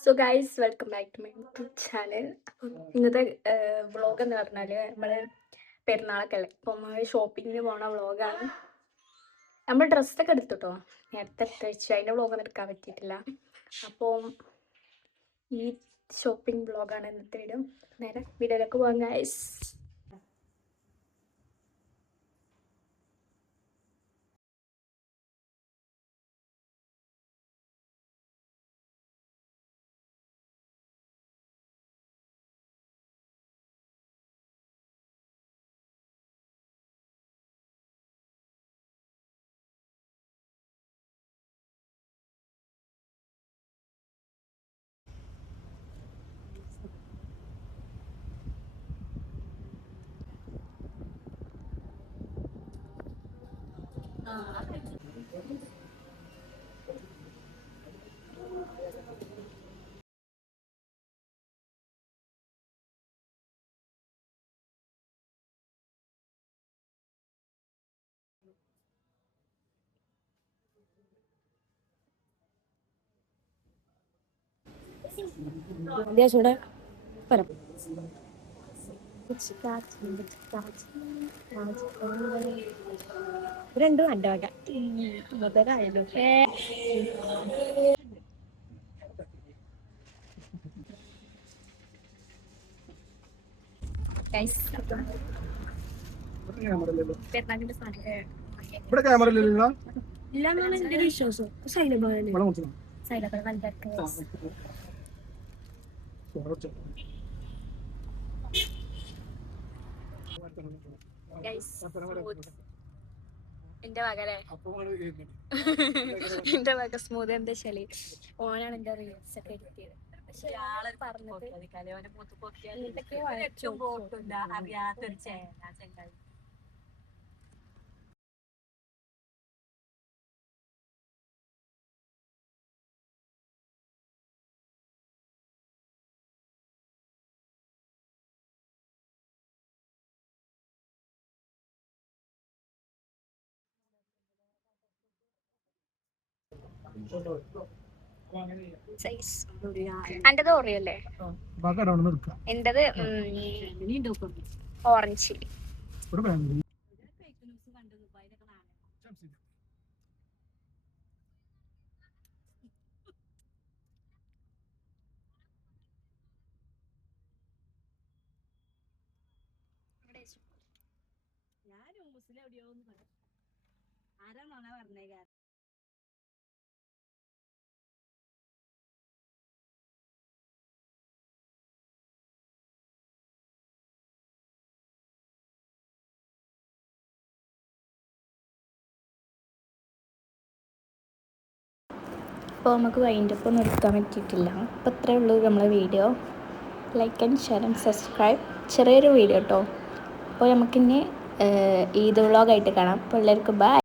So guys welcome back to my YouTube channel. അപ്പം ഇന്നത്തെ vlog എന്ന് പറഞ്ഞാൽ നമ്മൾ പെരുന്നാളൊക്കെ അല്ലേ, അപ്പം ഷോപ്പിങ്ങിന് പോണ വ്ളോഗാണ്. നമ്മൾ ഡ്രസ്സൊക്കെ എടുത്തുട്ടോ, നേരത്തെ എടുത്ത് വെച്ചു. അതിൻ്റെ വ്ളോഗൊന്നും എടുക്കാൻ പറ്റിയിട്ടില്ല. അപ്പം ഈ ഷോപ്പിംഗ് വ്ളോഗാണ് ഇന്നത്തെ വീഡിയോ. നേരെ വീഡിയോയിലേക്ക് പോകാം ഗൈസ്. ചൂടെ പരം രണ്ടും എൻ്റെ വക മുതലായാലും ഇവിടെ ക്യാമറ ഇല്ലല്ലോ. ഇല്ലാന്നാണ് എൻ്റെ ഒരു വിശ്വാസം. സൈലബാണ് എന്റെ വക അല്ലേ, എന്റെ വക സ്മൂത്ത്. എന്താ വെച്ചാല് ഓനാണ് എന്റെ റീൽസ് ഒക്കെ എഡിറ്റ് ചെയ്തത്. പക്ഷെ ആള് പറഞ്ഞത് അറിയാത്തൊരു ചെങ്ങായി. എന്റേത് ഓറിയല്ലേ, എന്റേത് ഓറഞ്ച്. ഞാനും മുസ്ലിം എവിടെയോ ആരാണോണ പറഞ്ഞേ. അപ്പോൾ നമുക്ക് വൈൻഡപ്പ് ഒന്നും എടുക്കാൻ പറ്റിയിട്ടില്ല. അപ്പോൾ ഇത്രയേ ഉള്ളൂ നമ്മളെ video. Like and share and subscribe. ചെറിയൊരു വീഡിയോ കേട്ടോ. അപ്പോൾ നമുക്കിനി ഈദ് വ്ളോഗായിട്ട് കാണാം. അപ്പോൾ എല്ലാവർക്കും ബൈ.